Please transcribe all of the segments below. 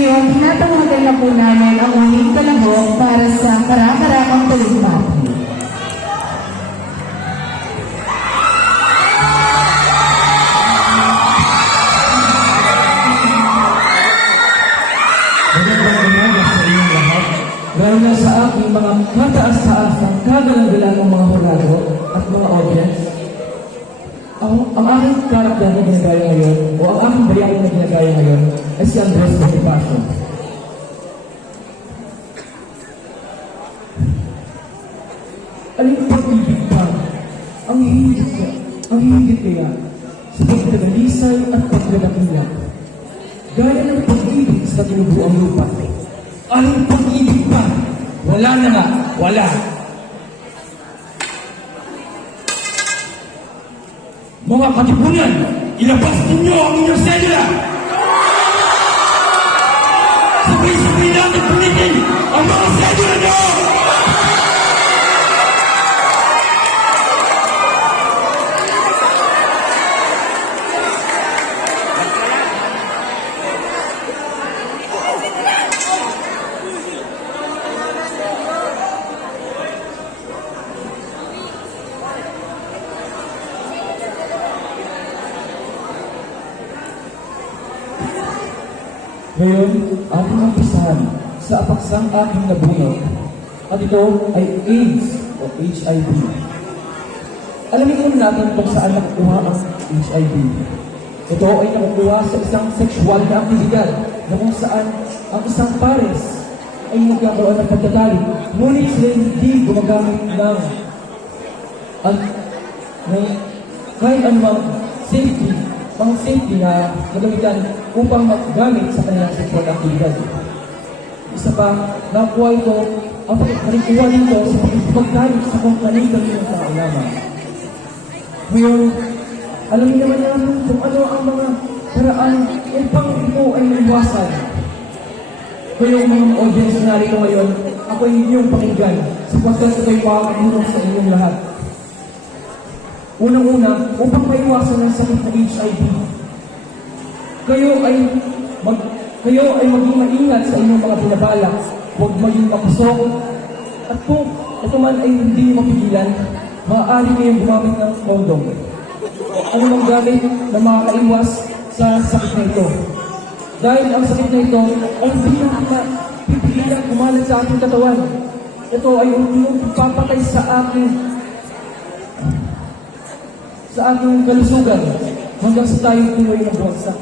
ngayon, tinatawagan na po namin ang uling kalahok para sa Kara-Karakang Talumpati. Dahil na sa aking mga kataas-taas ng kagalang-galang mga hurado at mga audience, ang aking karakter na ginagaya ngayon o ang aking bayani na ginagaya ngayon ay si Andres Bonifacio. Alin pag-ibig pa ang higit kaya sa pagdadalisay at pagdadakila gaya ng pag-ibig sa tinubuang lupa. Anong pag-ibig pa? Wala na nga. Wala. Mga katipunan, ilabas ninyo ang inyong sedula! Sabay-sabay natin punitin ang mga sedula nyo! Ngayon, ating umpisahan sa apaksang aking nabunod at ito ay AIDS o HIV. Alamin muna natin kung saan nakukuha ang HIV. Ito ay nakukuha sa isang sexual na aktibidad na kung saan ang isang pares ay nagkakaroon ng pagtatalik, ngunit sila hindi gumagamit ng kahit anumang pang safety na nagamitan upang magamit sa kanilang sexual activity. Isa pa, nakuha ito ang pagkuha nito sa pagkalit sa kung kaninang ng kaalaman. Ngayon, alamin naman natin kung ano ang mga paraan upang ito ay iwasan. Kaya mga audience na narito ngayon, ako ay inyong pakinggan sapagkat ito'y makakatulong sa inyong lahat. Unang-una, upang maiwasan ang sakit ng HIV, kayo ay maging maingat sa inyong mga binabalak, huwag maging mapusok, at kung ito man ay hindi mapigilan, maaari kayong gumamit ng kondom. Ano mang gamit na makakaiwas sa sakit na ito? Dahil ang sakit na ito ay hindi na pipigilan kumalat sa ating katawan. Ito ay unti-unti papatay sa ating kalusugan hanggang sa tayong tuloy na buwagsak.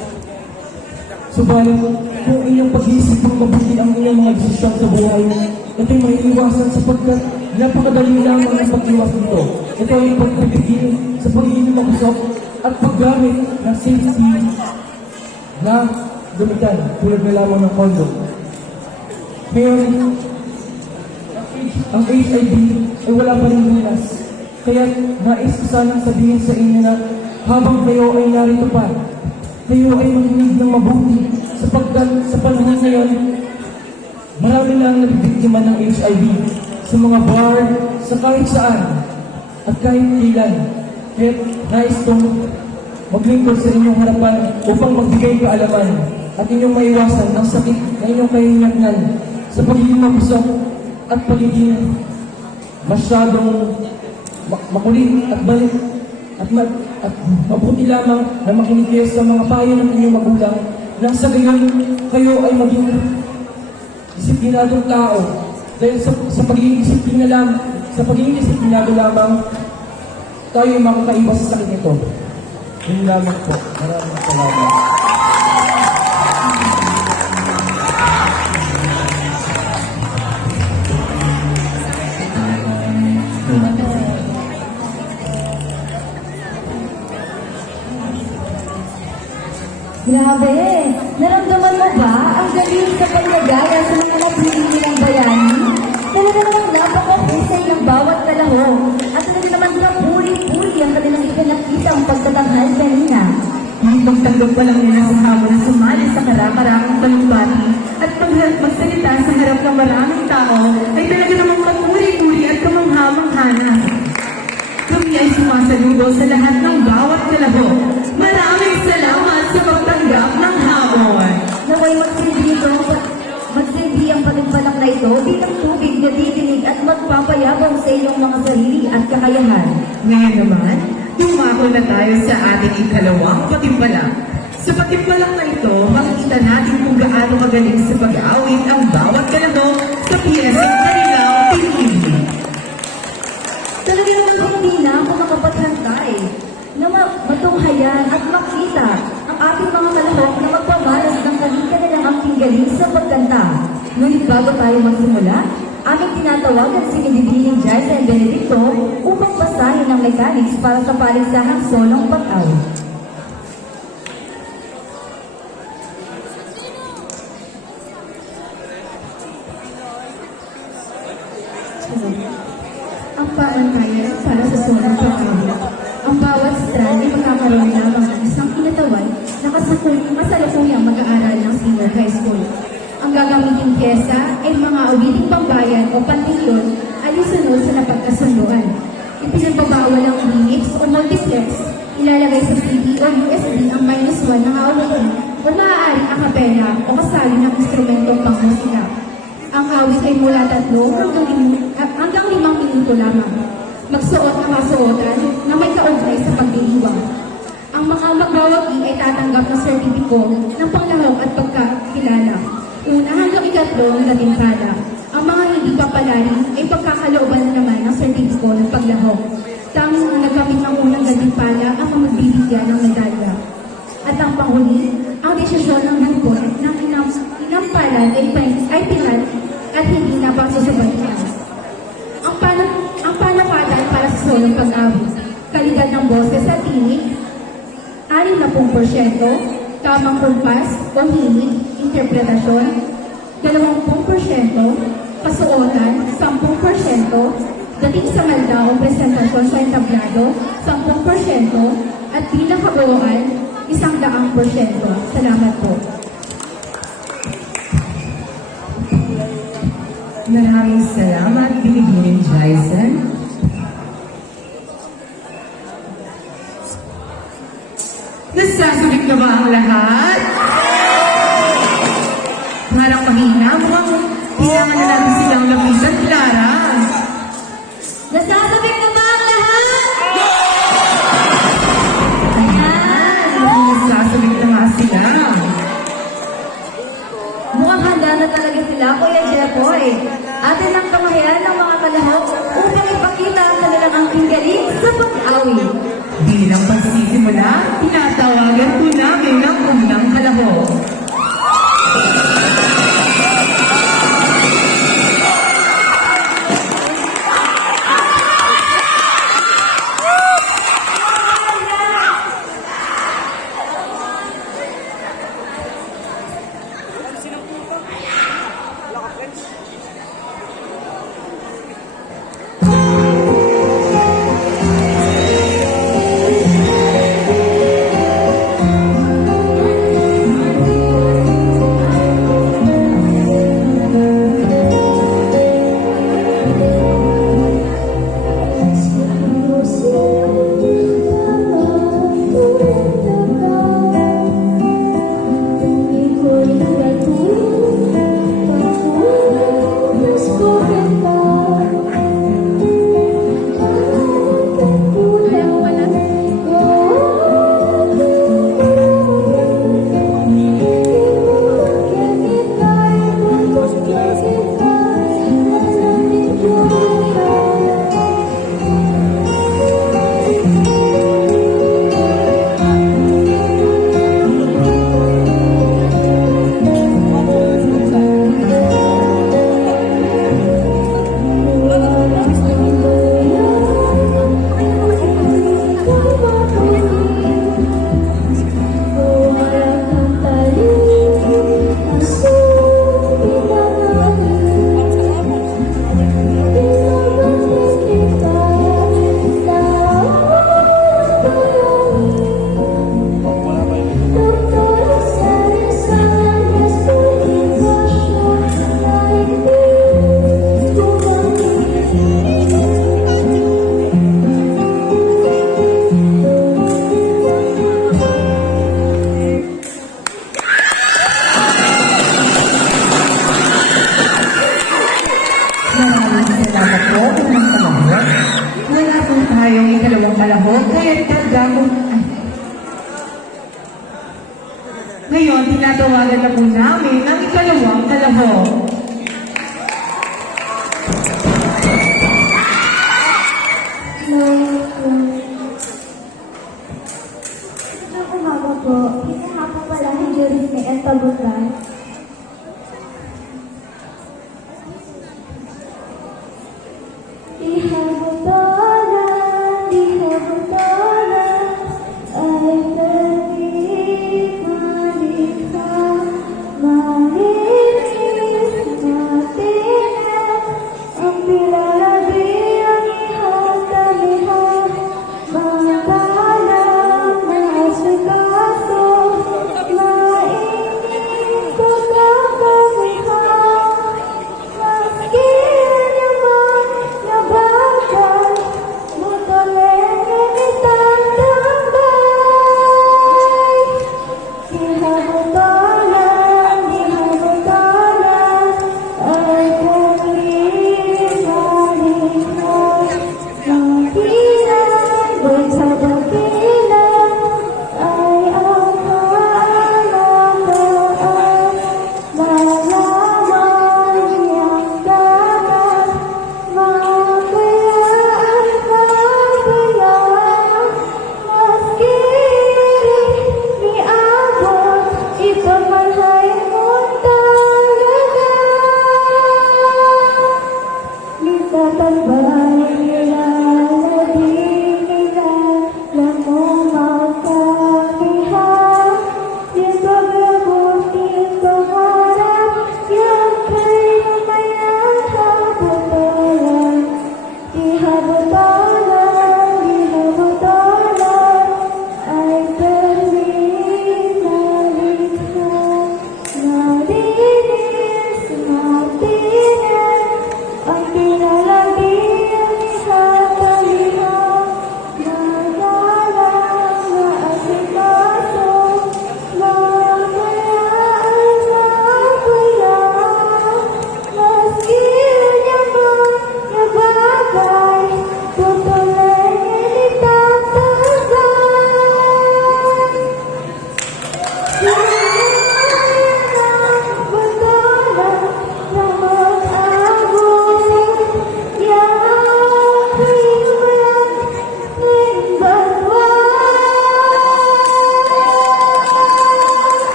Subalit, kung inyong pag-iisip ng mabuti ang inyong mga desisyon sa buhay, ito'y may iwasan sapagkat napakadali lamang ang pag-iwas nito. Ito ay pagpipigil sa pagiging mabusok at paggamit ng safety na gamitan tulad na lamang ng kondom. Ngayon, ang HIV ay wala pa rin lunas. Kaya nais ko sanang sabihin sa inyo na habang kayo ay narito pa, kayo ay makinig ng mabuti sapagkat sa panahon ngayon, marami na ang nabibiktima ng HIV sa mga bar, sa kahit saan, at kahit kailan. Kaya nais kong maglingkod sa inyong harapan upang magbigay kaalaman at inyong maiwasan ang sakit na inyong kahihinatnan sa pagiging mabusok at pagiging masyadong makulit at balik at mabuti lamang na makinig kayo sa mga payo ng inyong magulang nang sa gayon kayo ay maging disiplinadong tao dahil sa pagiging disiplinado lamang tayo ay makakaiwas sa sakit nito. Yun lamang po. Maraming salamat. Grabe! Naramdaman mo ba ang galing sa paglagaya sa mga napili nilang bayani? Talaga namang napakahusay ng bawat kalahok at talaga naman kapuri-puri ang kanilang ipinakita ang pagtatanghal kanina. Nitong tanggap pa lang nila sa hamon na sumali sa Kara-Karakang Talumpati at magsalita sa harap ng maraming tao ay talaga namang kapuri-puri at kamangha-manghana. Kami ay sumasaludo sa lahat ng bawat kalahok. Maraming salamat sa pagtanggap ng hamon. Naway magsilbi nito patimpalang na ito bilang tubig na didinig at magpapayabang sa inyong mga sarili at kakayahan. Ngayon naman, dumako na tayo sa ating ikalawang patimpala. Sa patimpalang na ito, makikita natin kung gaano magaling sa pag-aawit ang bawat kalahok sa piyesang kanilang pinili. Talaga naman hindi na ako makapaghantay na matunghayan at makita ang ating mga kalahok na magpamalas ng kanilang aking galing sa pagkanta. Ngunit bago tayo magsimula, aming tinatawagan si Bibining Jaisa and Benedicto upang basahin ang mechanics para sa palisahang solong pag-awit. Ang pamantayan para sa solong pag-awit. Ang bawat strand ay magkakaroon lamang ng isang kinatawan na kasalukuyang mag-aaral ng senior high school. Ang gagamiting pyesa ay mga awiting pambayan o pantilyon alisunod sa napagkasunduan. Ipinagbabawal ang remix o multiplex. Ilalagay sa CD o USB ang -1 ng awitin o maaaring akapela o kasali ng instrumentong pangmusika. Ang awit ay mula 3 hanggang 5 minuto lamang. Magsuot ang kasuotan na may kaugnay sa pagdiriwang. Ang mga magwawagi ay tatanggap ng sertipiko ng panglahok at pagkakilala. Una hanggang 3 na timpala. Ang mga hindi papalari ay pagkakalooban naman ng sertipiko ng paglahok. Tanging ang nagamit ng unang gantimpala ang magbibigyan ng medalya. At ang panghuli, ang desisyon ng grupo ng inampalan ay pinat at hindi na pagsusubayhan. Ang panakalan para sa solong pag-awit, kalidad ng boses sa tinig, 60%, tamang kumpas o hilig, interpretasyon, 20%, kasuotan, 10%, dating sa malda o presentasyon sa entablado, 10%, at bilang kabuuan, 100%. Salamat po. Maraming salamat, Bibining Jaisa. Nasasabik na ba ang lahat? Parang mahina, mukhang kailangan na natin silang lapisan, Clara. Nasasabik na ba ang lahat? Ayan! Nasasabik na nga sila. Mukhang handa na talaga sila, Kuya Jeffoy. Atin ang kamahayan ng mga kalahok upang ipakita ang kanilang angking galing sa pag-awit. Bilang pagsisimula, tinatawagan po namin ang unang kalahok. dagong... Ngayon, tinatawagan na po namin ang ikalawang kalahok. Ang umaga po, isa nga po pala ni Juris may entabutan.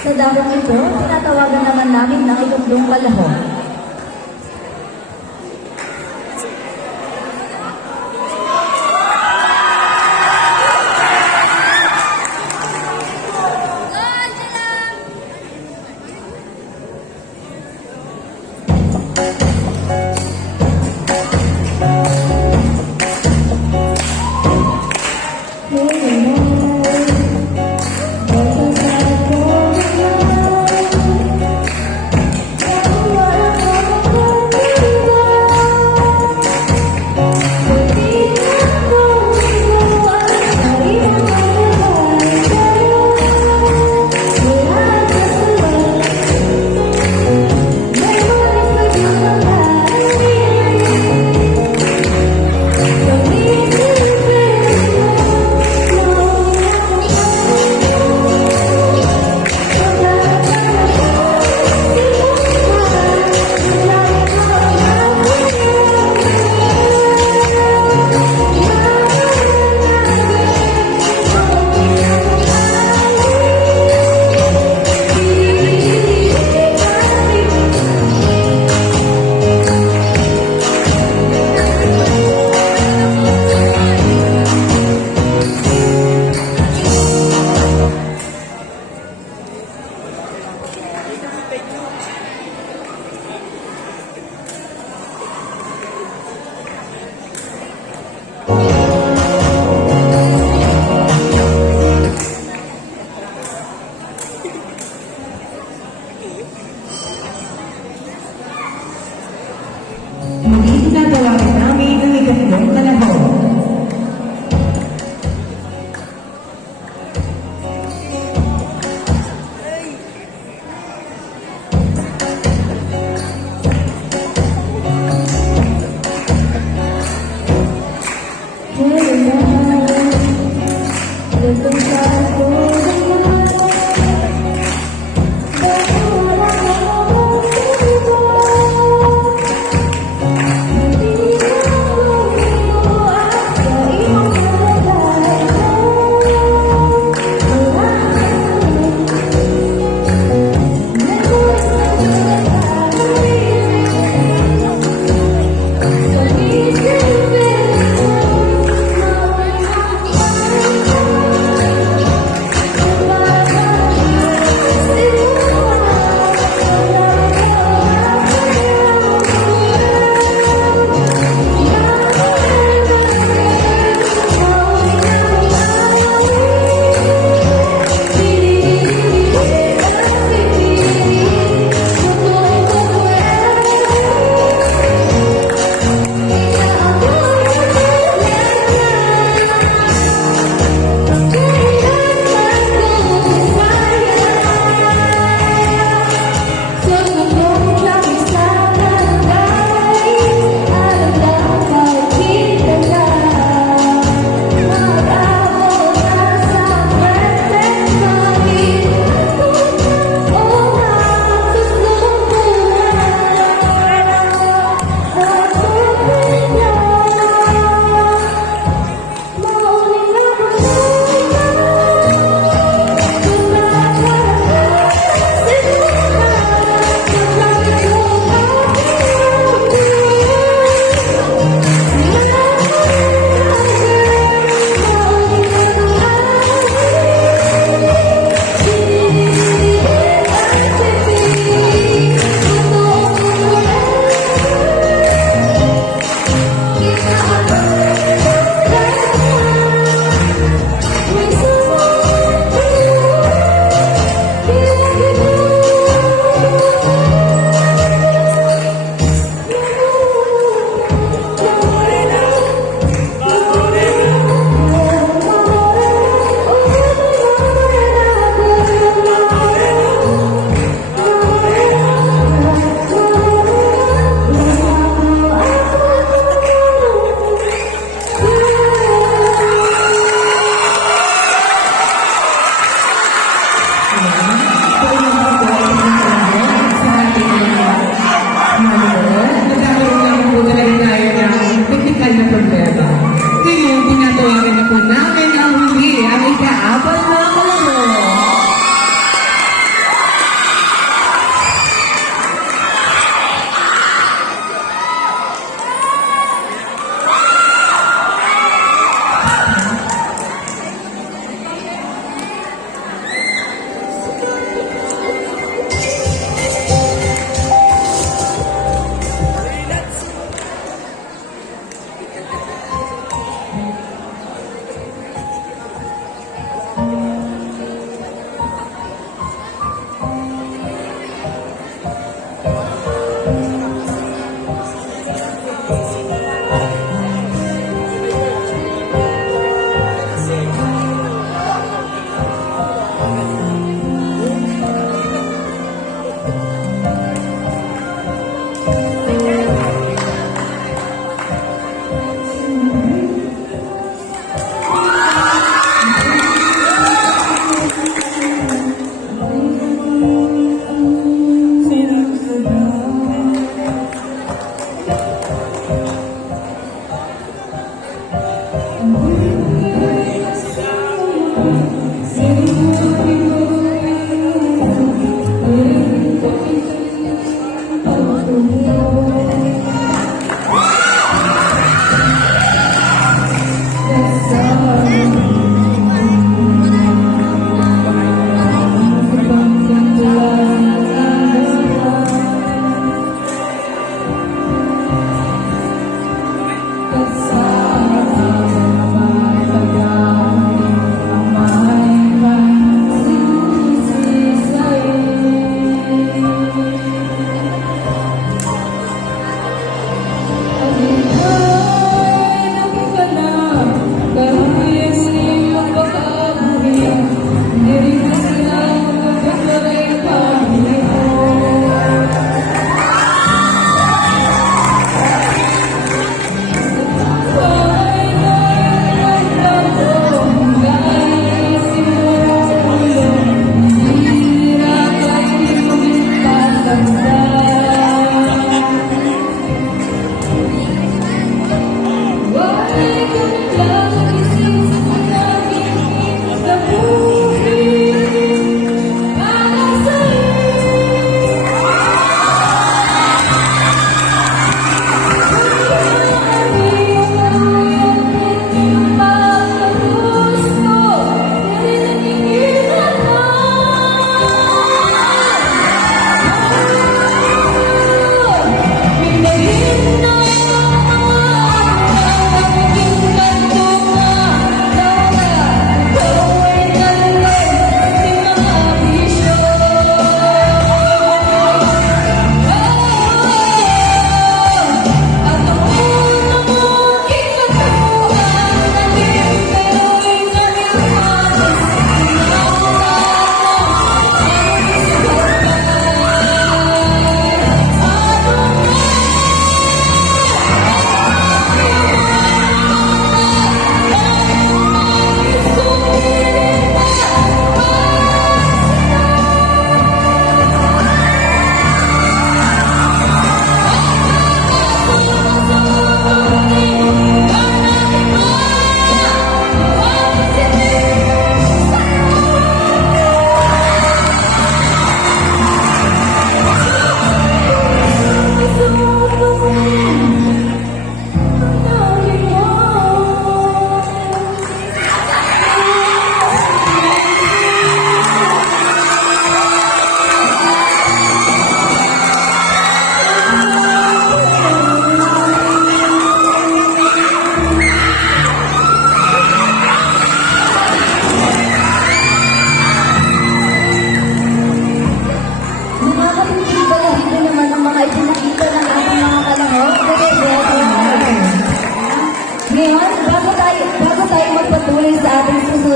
Sa dakong ito, tinatawagan naman namin ng ikatlong kalahok.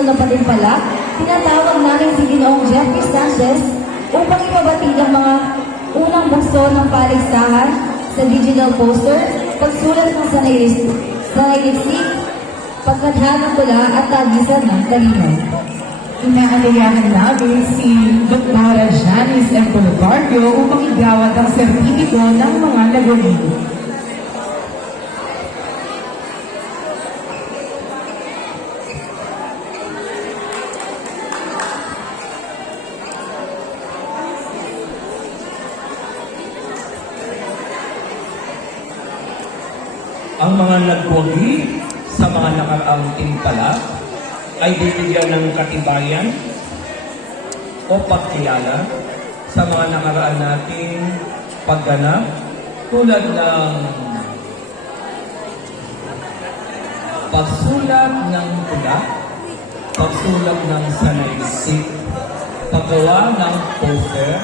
susunod na patimpalak, tinatawag namin si Ginoong Jeffrey Sanchez upang ipabatid ang mga unang bukso ng paligsahan sa digital poster, pagsulat ng sanaylisik, pagkadha ng tula at tagisan ng kalinaw. Inaalayahan namin si Dr. Janice M. Colobardio upang igawad ang sertipiko ng mga lagawin. Ang mga nagwagi sa mga nakaraang timpala ay bibigyan ng katibayan o pagkilala sa mga nakaraan nating pagganap tulad ng pagsulat ng tula, pagsulat ng sanaysik, paggawa ng poster,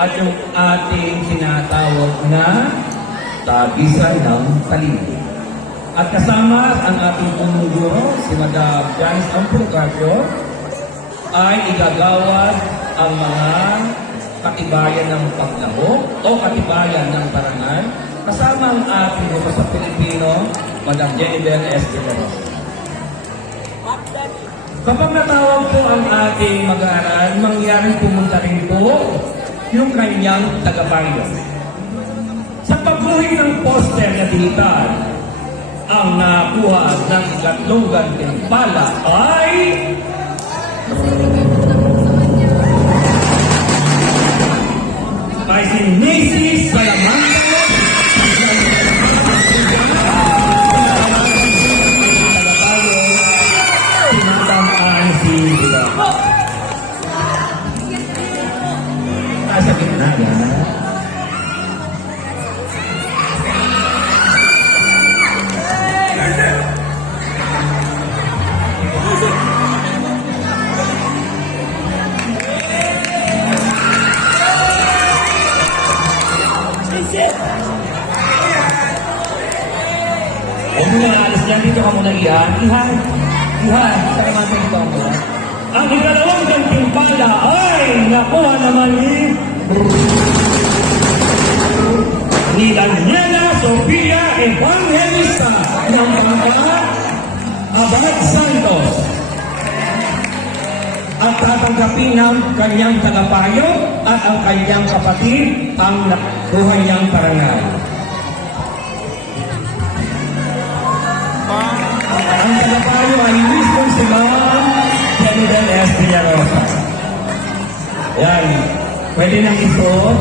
at yung ating tinatawag na tagisan ng talino. At kasama ang ating punong guro, si Madam Janice Ampulcarpio, ay igagawad ang mga katibayan ng paglaho o katibayan ng parangal kasama ang ating guro sa Pilipino, Madam Jennifer S. De La Rosa. Kapag natawag po ang ating mag-aaral, mangyaring pumunta rin po yung kanyang tagapayo. Sa pagbuhin ng poster na digital, ang nakuha ng ikatlong gantimpala ay si Macy Salamanca. Tinatamkaan si Diba. Nasa gitna yan. Huwag mo na alas yan, dito ka muna Ihan. Ihan, sa kamantay ito ang muna. Ang ikalawang gantimpala ay nakuha naman ni Daniela Sofia Evangelista ng pangkat Abad Santos. At tatanggapin ng kanyang tagapayo at ang kanyang kapatid ang nakuha niyang parangal. Ang tagapayo ay mismo si Ma'am Jennifer S. De La Rosa. Yan. Pwede nang isuot.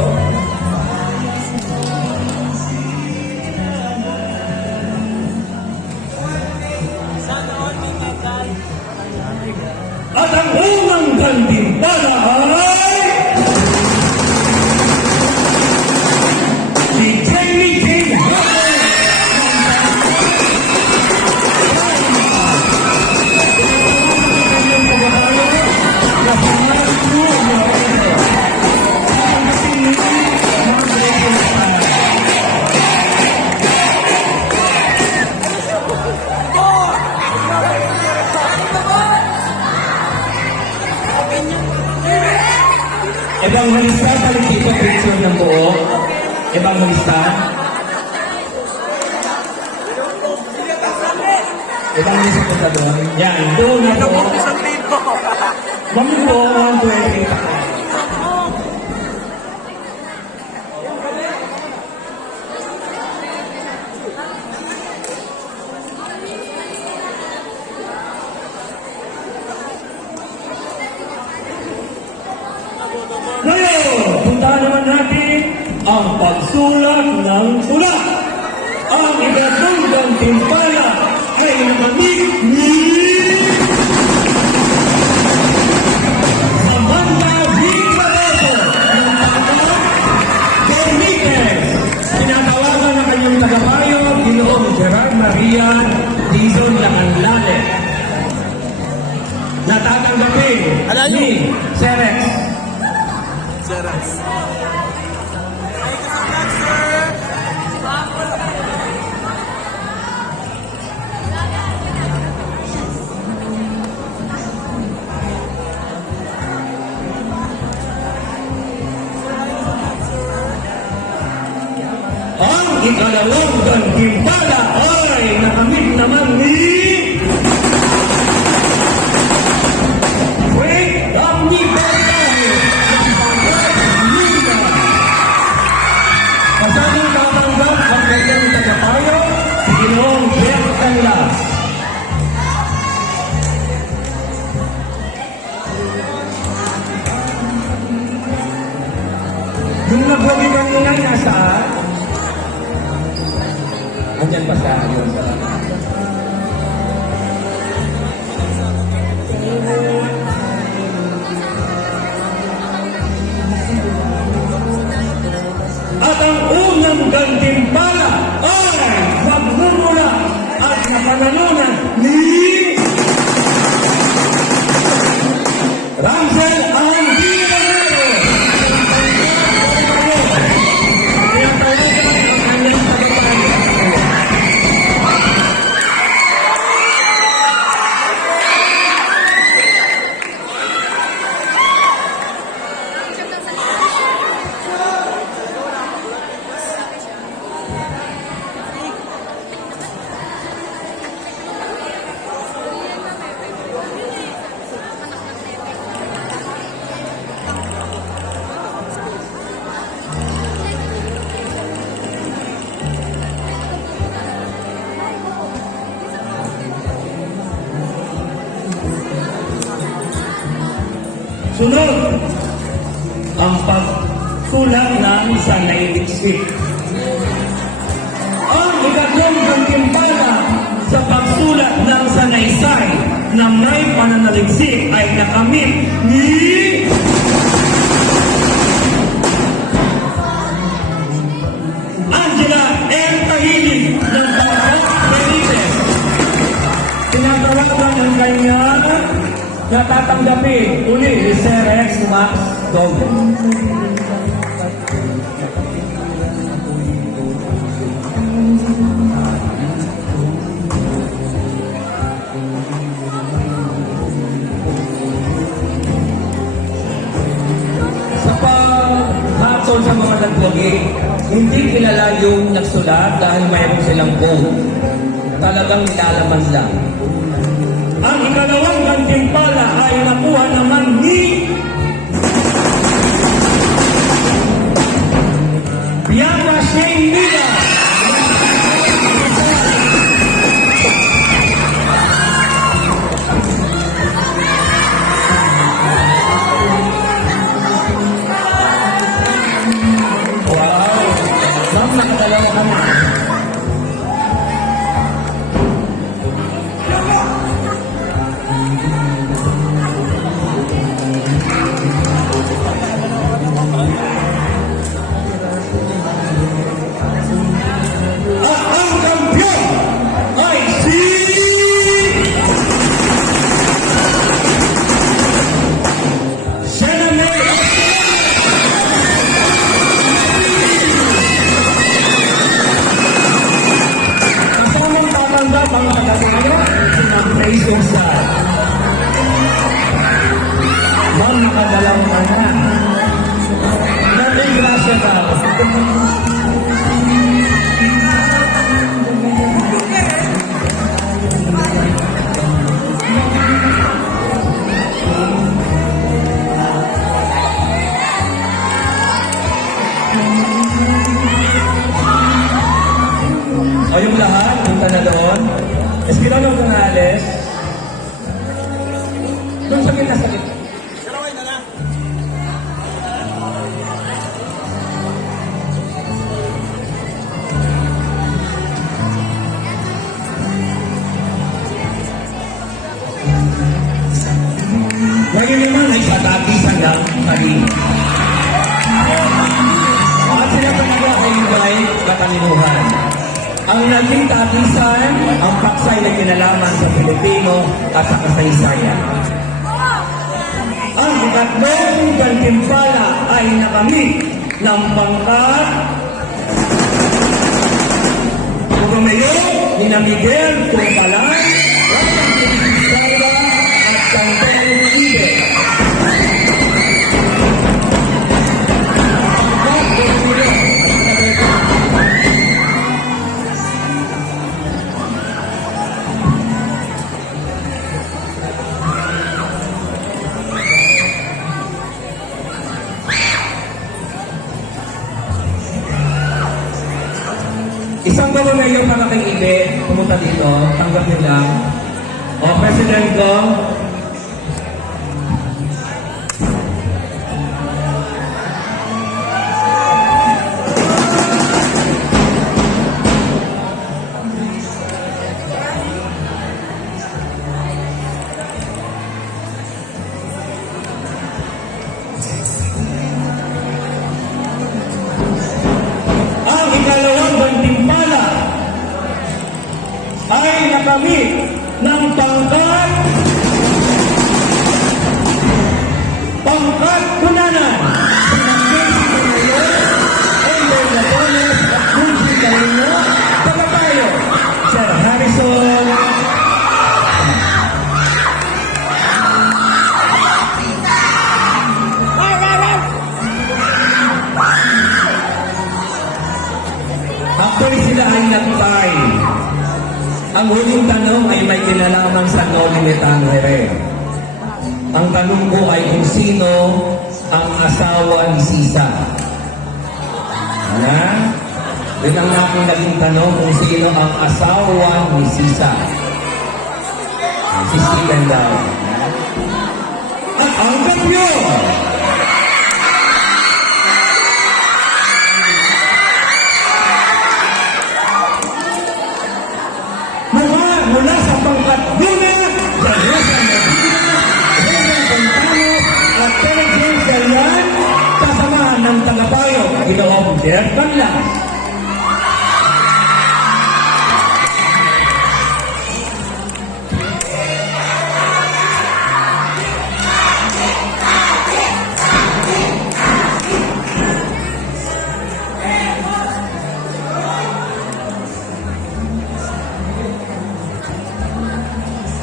At ang unang gantimpala ay si Jamie King. Evangelista, palit dito picture ng buo. Evangelista. Evangelista po sa doon. Yan, doon na po. Kami po, 1, 2, 3. Ngayon, puntahan naman natin ang pagsulat ng tula. Ang ikatlong gantimpala ay nakamit ni Samantha V. Barroso ng pangkat Benitez. Tinatawagan na kanyang tagapayo, Ginoong Gerard Maria Dizon Langanlale. Natatanggapin ni Cerex. ikalawang gantimpala ay nakamit naman ni Frank Ramni Bertahe. Kasamang tatanggap ang kanyang tagapayo, si Ginoong Jeff Canlas. Yung nagwagi kanina ay nasaan? Andyan pa sa akin. At ang unang gantimpala ay magmumula at napanalunan ni Ramsel Anguilero. Sunod, ang pagkulang ng sanay-isip. Ang ikatlong gantimpala sa pagsulat ng sanaysay na may pananaliksik ay nakamit ni Angela M. Tahili ng Bangkok, Benitez. Tinatawagan ng kanyang natatanggapin uli ni Sir Rex Max Doble. Sa paghatol sa mga nagwagi, hindi kilala yung nagsulat dahil mayroon silang code. Talagang nilalaman lang. Ang ikalawang gantimpala ay nakuha naman ni Bianca Shane Mila. Wow! Ma'am, nakadalawa kami. Ang kampiyon ay si Sename. Isamang tatanggap ang pagkakaya ng Praising Star. Ma'am, nakadalaw ka na. Nating grasya ka. O yung lahat, punta na doon. Espinosa Gonzales. Doon sa gitna, sa gitna. Ngayon naman ay patapisan lang kanina. At sila talaga ay may kataninuhan. Ang naging tapisan, ang paksay na kinalaman sa Pilipino at sa kasaysayan. Ang ikatlong gantimpala ay nakamit ng pangkat Romeo ni Miguel Tumpalan, Sara at Santero Ibe. Isang gawin mayor para kay Ibe, pumunta dito, tanggap niyo lang. O, President ko, ang ikalawang gantimpala ay nakamit ng pangkat kunanan sa Nagkesi Mayor, Ender Labones at Kunsi Carino, Tagapayo, Sir Harrison. Actually, sila ay nagtay. Ang huling tanong ay may kinalaman sa Noli Tangere. Ang tanong ko ay kung sino ang asawa ni Sisa. Ano? Yun ang aking naging tanong kung sino ang asawa ni Sisa. Si Steven daw. At ang kapyo! Mula sa pangkat Luna, Rosa Medina, Renan Fontano, at Terry James Galian, kasamahan ng Tagapayo, Ginoong Derek Banlas.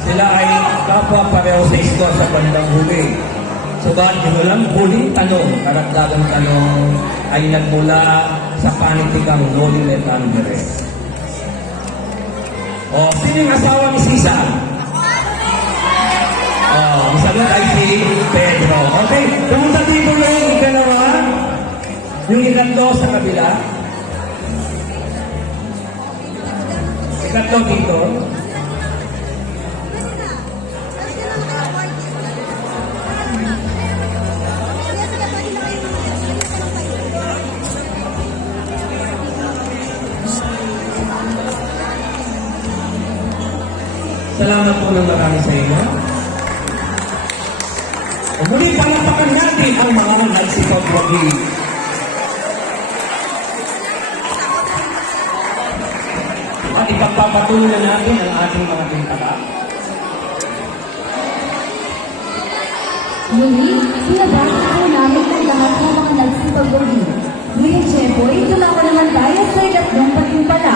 Sila ay kapwa pareho sa isko sa bandang huli. Subalit yung walang huling tanong, karagdagang tanong, ay nagmula sa panitikang Noli Tangere. O, sino yung asawa ni Sisa? O, ang sagot ay si Pedro. Okay, pumunta dito yung ikalawa, yung ikatlo sa kabila. Ikatlo dito. Salamat po ng marami sa inyo. Muli palapakan natin ang mga nagsipagwagi. At ipagpapatuloy na natin ang ating mga bintaka. Muli, pinabasa po namin ang lahat ng mga nagsipagwagi. Ngayon, Jepoy, dumako naman tayo sa ikatlong patimpala